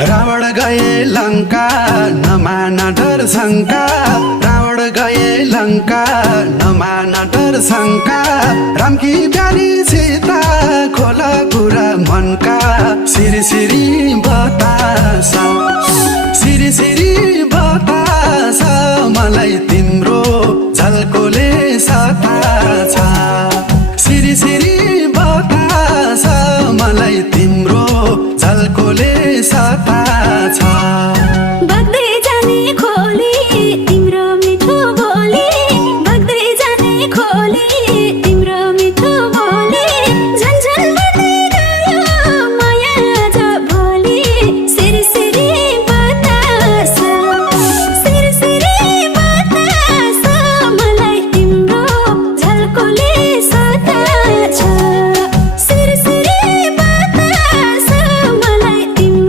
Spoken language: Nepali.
रावण गए लंका नमाना डर शंका रावण गए लंका नमाना डर शंका राम की प्यारी सीता खोला कुरा मनका सिरी सिरी बतासा सिरी सिरी बतासा मलाई तिम्रो झल्कोले सताछ